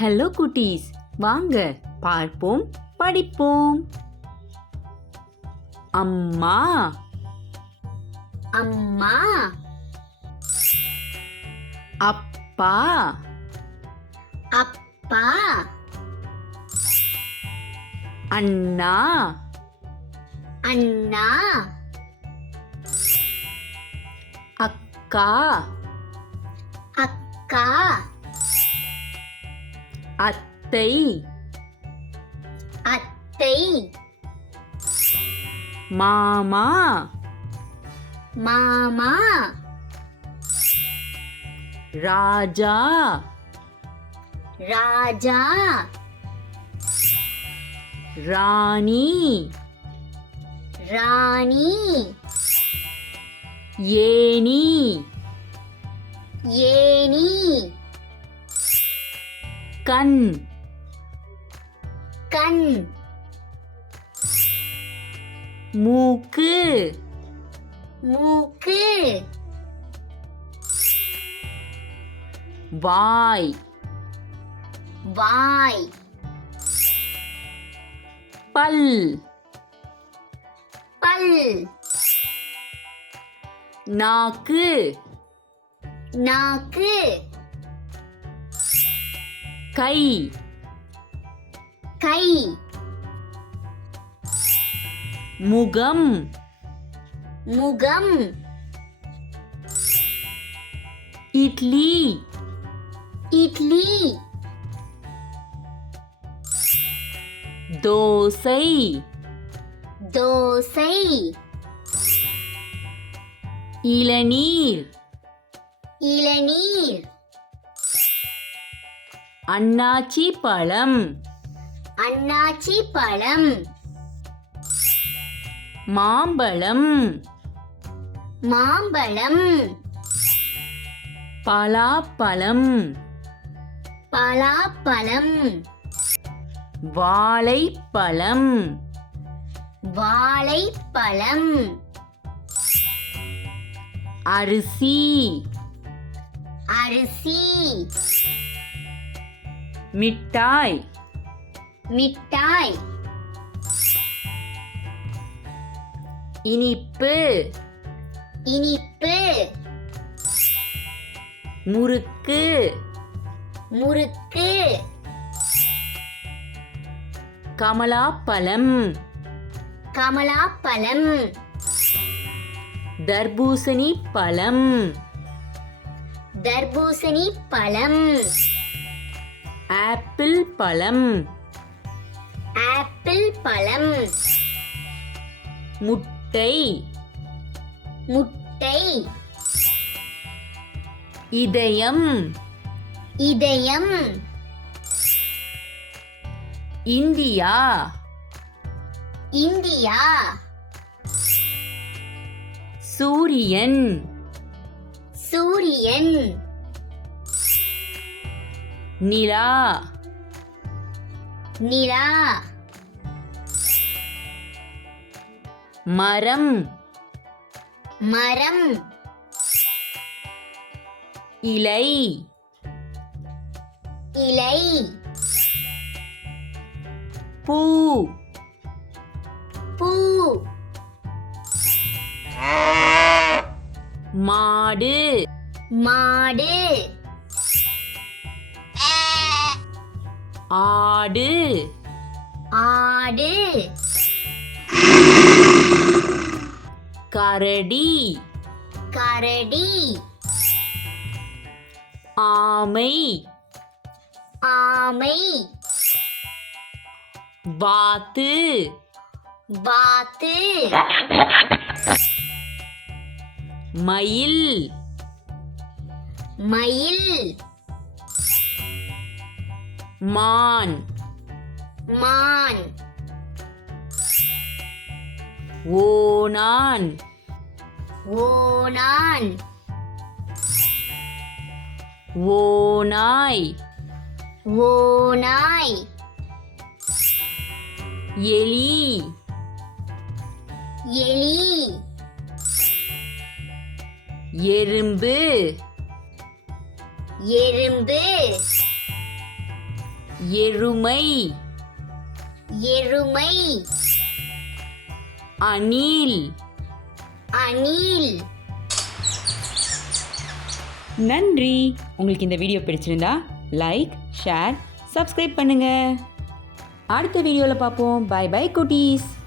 Hello குட்டீஸ் வாங்க பார்ப்போம் படிப்போம். அம்மா. அம்மா. அப்பா. அப்பா. அண்ணா. அண்ணா. அக்கா. அக்கா. அத்தை அத்தை மாமா மாமா ராஜா ராஜா ராணி ராணி ஏனி ஏனி கண். கண். மூக்கு. மூக்கு. வாய். வாய். பல். பல். நாக்கு. நாக்கு. கை. கை. முகம். முகம். இட்லி. இட்லி. தோசை. தோசை. இளநீர். இளநீர். அன்னாச்சி பழம். அன்னாச்சி பழம். மாம்பழம். மாம்பழம். பலாப்பழம். பலாப்பழம். வாழைப்பழம். வாழைப்பழம். அரிசி. அரிசி. மிட்டாய். மிட்டாய். இனிப்பு. இனிப்பு. முறுக்கு. முறுக்கு. கமலாப்பழம். கமலாப்பழம். தர்பூசணி பழம் தர்பூசணி பழம் ஆப்பிள் பழம். ஆப்பிள் பழம். முட்டை. முட்டை. இதயம். இதயம். இந்தியா. இந்தியா. சூரியன். சூரியன். நிலா. நிலா. மரம். மரம். இலை. இலை. பூ. பூ. மாடு. மாடு. ஆடு. ஆடு. கரடி. கரடி. ஆமை. ஆமை. வாத்து. வாத்து. மயில். மயில். மான். மான். ஓணான் ஓணான் ஓநாய். ஓநாய். எலி. எலி. எறும்பு. எறும்பு. எருமை. எருமை. அணில். அணில். நன்றி. உங்களுக்கு இந்த வீடியோ பிடிச்சிருந்தா லைக் ஷேர் சப்ஸ்கிரைப் பண்ணுங்க. அடுத்த வீடியோவில் பார்ப்போம். பை பை குட்டீஸ்